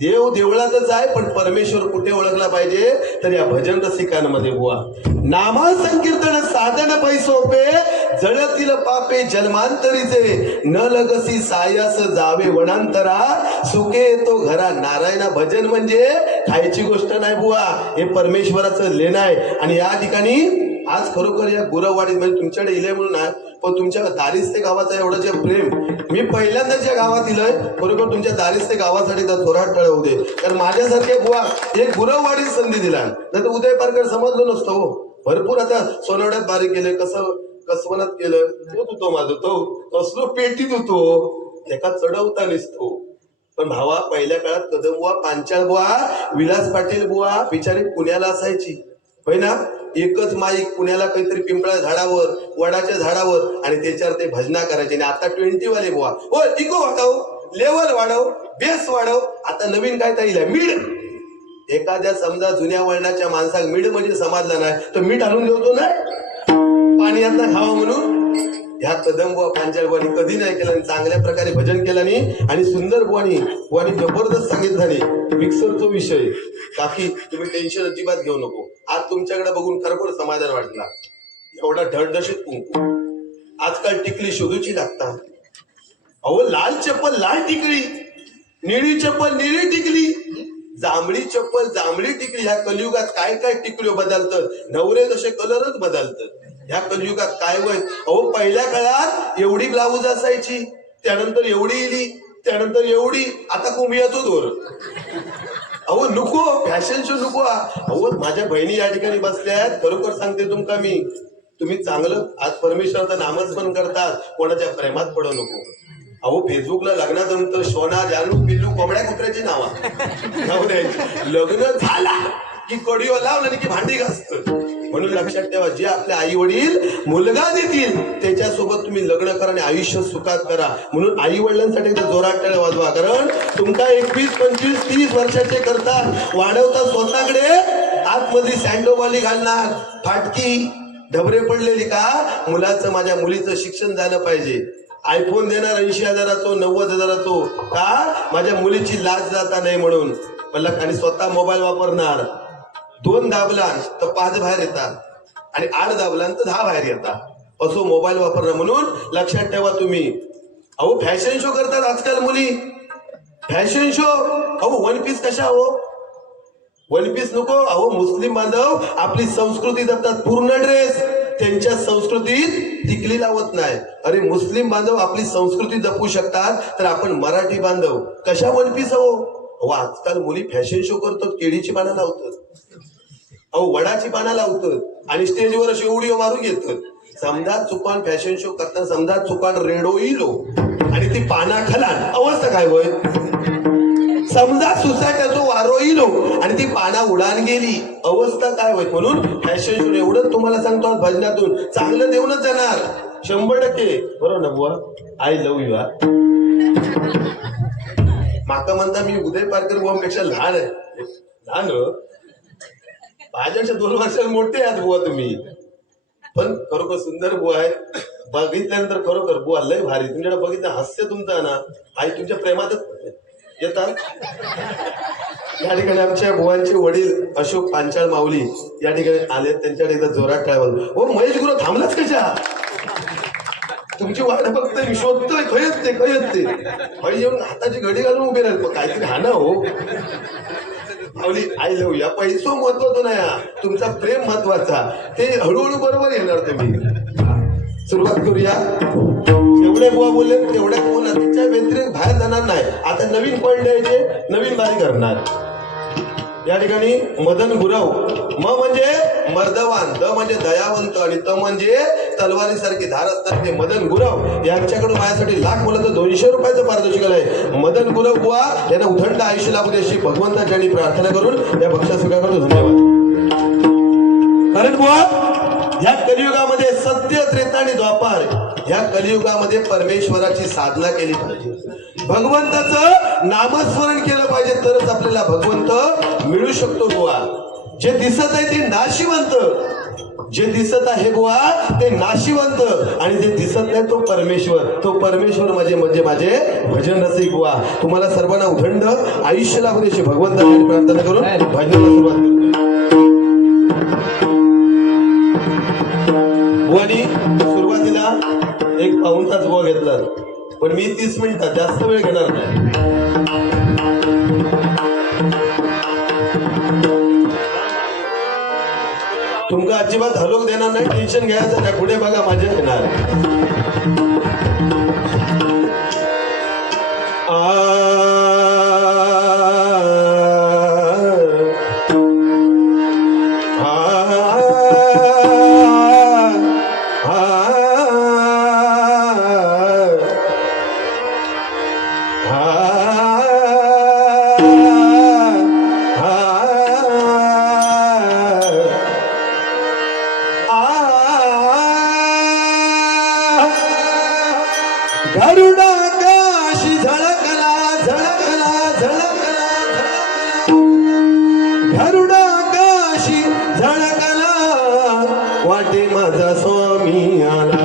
देव देवळातच आहे पण परमेश्वर कुठे ओळखला पाहिजे तर या भजन रसिकांमध्ये बुवा. नामा संकीर्तन साधन पैसोपे जळतील पापे जन्मांतरीचे, न लगसी सायास जावे वनांतरा, सुखे येतो घरा नारायणा. भजन म्हणजे खायची गोष्ट नाही बुवा, हे परमेश्वराचं लेण आहे. आणि या ठिकाणी आज खरोखर या गुरववाडीत म्हणजे तुमच्याकडे इले म्हणून आहे पण तुमच्या दारिस्ते गावाचं एवढं जे प्रेम मी पहिल्यांदाच या गावात इलंय. बरोबर तुमच्या दारिस्ते गावासाठी जोरात टाळ्या होते. कारण माझ्यासारखे बुवा एक गुरववाडीत संधी दिला नाही तर उदय पारकर समजलो नसतो. भरपूर आता सोनवड्यात बारीक केलंय, कसं कसवनात केलं तो माझं तो असलो पेटीत होतो एका चढवता निसतो. पण भावा पहिल्या काळात कदम बुवा, पांचाळ बुवा, विलास पाटील बुवा बिचारी पुण्याला असायची होय ना. एकच माईक पुण्याला काहीतरी पिंपळा झाडावर वडाच्या झाडावर आणि त्याच्यावर ते भजना करायचे. आणि आता 20 वाले बुवा हो इको वाढव, लेवल वाढव, बेस वाढव. आता नवीन काय ताईल मीड. एखाद्या समजा जुन्या वळणाच्या माणसाक मीड म्हणजे समाजला नाही तर मीठ आणून देतो ना पाणी आता खावा म्हणून. ह्या कदम बुवा पांचाळ बुवानी कधी नाही केलं आणि चांगल्या प्रकारे भजन केल्याने आणि सुंदर बुवानी जबरदस्त सांगितल्याने मिक्सरचा विषय काकी तुम्ही टेन्शन अजिबात घेऊ नको. आज तुमच्याकडे बघून खरोखर समाधान वाटला. एवढा ढळढशीत कुंकू आजकाल टिकली शोधूची लागतात. अहो लाल चप्पल लाल टिकली, निळी चप्पल निळी टिकली, जांभळी चप्पल जांभळी टिकली. ह्या कलियुगात काय काय टिकली बदलतात. नवरे जसे कलरच बदलतात. ह्या कलियुगात काय वय. अहो पहिल्या काळात एवढी ब्लाऊज असायची, त्यानंतर एवढी इली, त्यानंतर एवढी, आता कुंभियाचो दोर. अहो नको फॅशन शो नको. अहो माझ्या बहिणी या ठिकाणी बसल्या आहेत. खरोखर सांगते तुमका मी, तुम्ही चांगलं आज परमेश्वराचं नामस्मरण करतात, कोणाच्या प्रेमात पडू नको. अहो फेसबुकला लग्नानंतर सोना जानू पिल्लू कोंबड्या कुत्र्याची नावा नवऱ्याची. लग्न झाला की कडिओ लावलं की भांडी घासत. म्हणून लक्षात ठेवा, जे आपले आई वडील मुलगा देतील त्याच्यासोबत तुम्ही लग्न करा आणि आयुष्य सुखात करा. म्हणून आई वडिलांसाठी जोरात टाळ्या वाजवा. कारण तुमका 21, 25, 30 वर्षाचे करतात, वाढवता स्वतःकडे, आतमध्ये सँडोवाली घालणार, फाटकी ढबरे पडलेली का मुलाचं माझ्या मुलीचं शिक्षण झालं पाहिजे. आयफोन देणार 80,000चा 90,000चा का माझ्या मुलीची लाज जाता नाही म्हणून. आणि स्वतः मोबाईल वापरणार. 2 दाबलान तर 5 बाहेर येतात आणि 8 दाबलान तर 10 बाहेर येतात. असो मोबाईल वापरणार. म्हणून लक्षात ठेवा तुम्ही. अहो फॅशन शो करतात आजकाल मुली. Fashion show. अहो 1 पीस कशा हो, 1 पीस नको. अहो मुस्लिम बांधव आपली संस्कृती जपतात, पूर्ण ड्रेस. त्यांच्या संस्कृतीत टिकली लावत नाही. अरे मुस्लिम बांधव आपली संस्कृती जपू शकतात, तर आपण मराठी बांधव कशा 1 पीस हो. अहो आजकाल मुली फॅशन शो करतात, केळीची पानं लावतात, अहो वडाची पानं लावतात आणि स्टेजवर शेवडी मारून घेतात. समजा चुकान फॅशन शो करताना समजा चुकान रेडो इलो आणि ती पाना खालान, अवस्था काय होय. समजा सुसाट्याचो वारो इलो आणि ती पाना उडान गेली, अवस्था काय होईल. म्हणून फॅशन शो एवढंच तुम्हाला सांगतो भजनातून चांगलं देऊनच जाणार 100%. बरोबर ना बुवा. I love you. माका म्हणता मी उदय पारकर बुवांपेक्षा लहान आहे. लहान माझ्यापेक्षा 2 वर्षांनी मोठे आहात बुवा तुम्ही. पण खरोखर सुंदर बुवा आहे. बघितल्यानंतर खरोखर बुवा लय भारी. तुमच्याकडे बघितलं हास्य तुमचं ना, आई तुमच्या प्रेमातच येतात. या ठिकाणी आमच्या बुवांचे वडील अशोक पांचाळ माऊली या ठिकाणी आले. त्यांच्याकडे एकदा जोरात टाळ्या. हो महेश गुरु थांबलाच कशा. तुमची वाट बघतोय मी, शोधतोय खयत ते हळी येऊन हाताची घडी घालून उभे राहिले. काहीतरी हाना हो माऊली. आय लव्ह या पैसो महत्वाचा नाही, तुमचा प्रेम महत्वाचा. ते हळूहळू बरोबर येणार तुम्ही. सुरुवात करूया. जेवढे बुवा बोलले तेवढ्या कोण तिच्या व्यतिरिक्त बाहेर जाणार नाही. आता नवीन पॉइंट द्यायचे, नवीन बारी करणार. या ठिकाणी मदन गुरव. म म्हणजे मर्दवान, द म्हणजे दयावंत आणि त म्हणजे तलवारीसारखी धार असणारे मदन गुरव यांच्याकडून माझ्यासाठी लाख बोलत 200 रुपयाचं पारितोषिक आहे. मदन गुरव बुवा यांना उदंड आयुष्य लाभू द्याशी भगवंताच्या प्रार्थना करून या भक्षा स्वीकारतो. धन्यवाद. कारण बुवा या कलियुगामध्ये सत्य, त्रेता आणि द्वापार या कलियुगामध्ये परमेश्वराची साधना केली पाहिजे. भगवंताचं नामस्मरण केलं पाहिजे, तरच आपल्याला भगवंत मिळू शकतो बुवा. जे दिसत आहे ते नाशिवंत, जे दिसत आहे बुवा ते नाशिवंत आणि जे दिसत नाही तो परमेश्वर. तो परमेश्वर म्हणजे माझे भजन रसिक बुवा. तुम्हाला सर्वांना उदंड आयुष्य लाभू द्यायची भगवंताची प्रार्थना करून भजनाला सुरुवात करतो. बुवानी सुरुवातीला 1 पाऊण तास बुवा घेतला, पण मी 30 मिनिटात, जास्त वेळ घेणार नाही. तुमका अजिबात हलोक देणार नाही, टेन्शन घ्यायचं नाही. पुढे बघा माझ्या येणार. गरुडाकाशी झळकला झळकला झळकला गरुडाकाशी झळकला वाटे माझा स्वामी आला.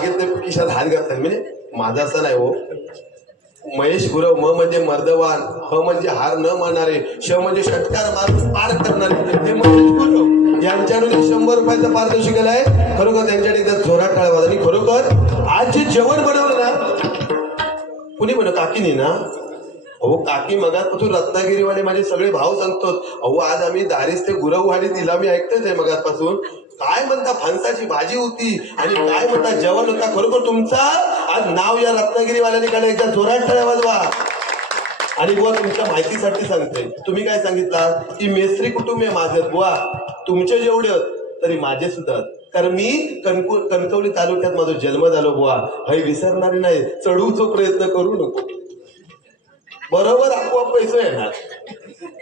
मागितले खिशात हात घातला म्हणजे माझा असं नाही हो. महेश गुरव म म्हणजे मर्दवान, ह म्हणजे हार न मानणारे, श म्हणजे षटकार मारून पार करणारे हे महेश गुरव यांच्याकडून 100 रुपयाचं पारितोषिक आहे. खरोखर त्यांच्याकडे एकदा जोरात टाळ्या वाजवा. आणि खरोखर आज जे जेवण बनवलं ना कुणी बनव काकीनी ना. अहो काकी मगातपासून रत्नागिरीवाले माझे सगळे भाव सांगतो. अहो आज आम्ही दारीस ते गुरववाडी दिला मी ऐकतोय ते मगातपासून. काय म्हणता फणसाची भाजी होती आणि काय म्हणता जेवण होता. खरोखर तुमचा आज नाव या रत्नागिरीवाल्यांनी काढलं. एकदा जोरात टाळ्या वाजवा. आणि बुवा तुमच्या माहितीसाठी सांगते, तुम्ही काय सांगितलं की मेस्त्री कुटुंब आहे माझं. बुवा तुमचे जेवढे तरी माझे सुद्धा, कारण मी कणकवली तालुक्यात माझा जन्म झालो. बुवा हे विसरणारे नाही. चढूचा प्रयत्न करू नको. बरोबर आपोआप पैसे येणार.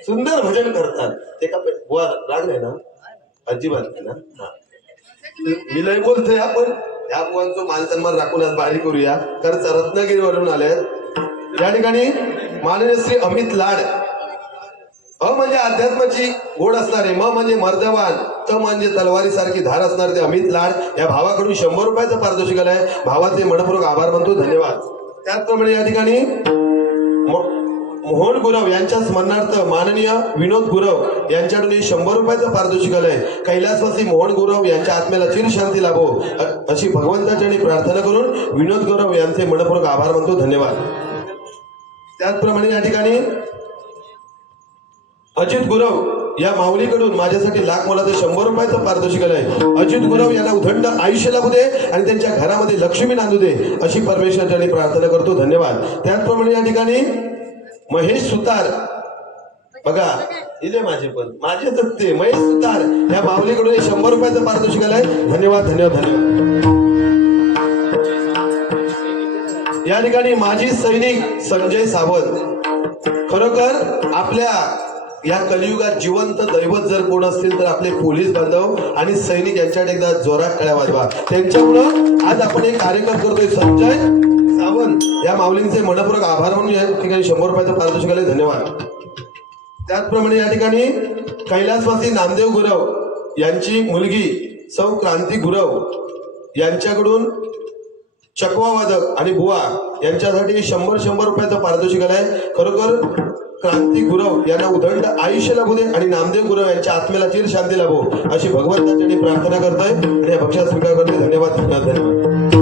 सुंदर भजन करतात ते का बुवा राग नाही ना अजिबात नाही ना. हा मी लय बोलतोय. आपण या बुवांचं मान सन्मान राखून आज बारी करूया. कारण रत्नागिरीवरून आले या ठिकाणी माननीय श्री अमित लाड. अ म्हणजे अध्यात्माची गोड असणारे, म म्हणजे मर्दवान, त म्हणजे तलवारी सारखी धार असणारे ते अमित लाड या भावाकडून 100 रुपयाचं पारितोषिक आलंय. भावाचे मनपूर्वक आभार मानतो. धन्यवाद. त्याचप्रमाणे या ठिकाणी मोहन गुरव यांच्या स्मरणार्थ माननीय विनोद गुरव यांच्याकडून 100 रुपयाचं पारितोषिक आलंय. कैलासवासी मोहन गुरव यांच्या आत्म्याला चिरशांती लाभो अशी भगवंताची प्रार्थना करून विनोद गुरव यांचे मनपूर्वक आभार मानतो. धन्यवाद. त्याचप्रमाणे या ठिकाणी अजित गुरव या माऊलीकडून माझ्यासाठी लाख मोलाचं 100 रुपयाचं पारितोषिक आलंय. अजित गुरव यांना उदंड आयुष्य लाभू दे आणि त्यांच्या घरामध्ये लक्ष्मी नांदू दे अशी परमेश्वराची प्रार्थना करतो. धन्यवाद. त्याचप्रमाणे या ठिकाणी महेश सुतार बघा इले माझेच ते महेश सुतार या माऊलीकडून 100 रुपयाचं पारितोषिक आलंय. धन्यवाद धन्यवाद धन्यवाद. या ठिकाणी माजी सैनिक संजय सावंत. खरोखर आपल्या या कलियुगात जिवंत दैवत जर कोण असतील तर आपले पोलीस बांधव आणि सैनिक यांच्याकडे एकदा जोरात टाळ्या वाजवा. त्यांच्यामुळं आज आपण एक कार्यक्रम करतोय. संजय सावंत या माऊलींचे मनपूर्वक आभार म्हणून या ठिकाणी 100 रुपयाचं पारितोषिक आलंय. धन्यवाद. त्याचप्रमाणे या ठिकाणी कैलासवासी नामदेव गुरव यांची मुलगी सौ क्रांती गुरव यांच्याकडून चकवावादक आणि बुवा यांच्यासाठी 100 रुपयाचं पारितोषिक आलंय. खरोखर क्रांती गुरव यांना उदंड आयुष्य लाभू दे आणि नामदेव गुरव यांच्या आत्म्याला चिर शांती लाभो अशी भगवंताची प्रार्थना करतोय आणि या भक्ष्यात स्वीकार करतोय. धन्यवाद धन्यवाद.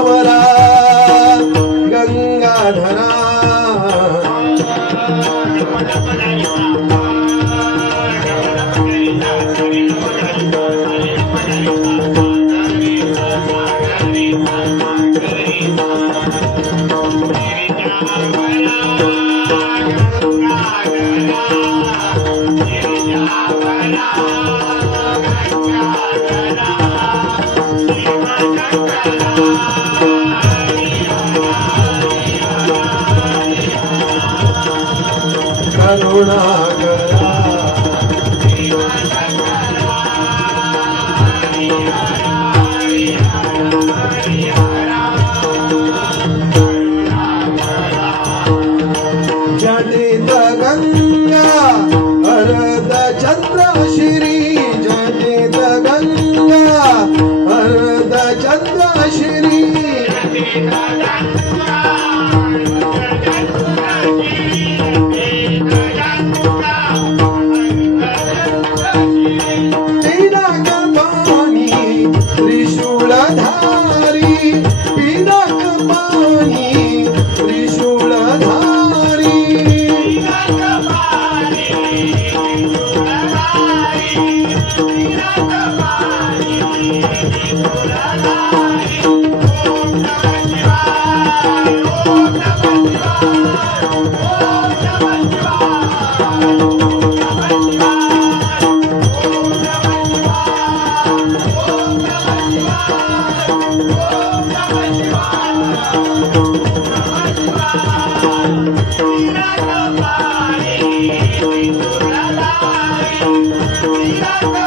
ढवळा गंगाधरा करुणाकरा जनित गंगा अर्ध चंद्र श्री जनित गंगा अर्ध चंद्र श्री पिनाकपाणी त्रिशूलधारी पिनाकपाणी त्रिशूलधारी Thank you.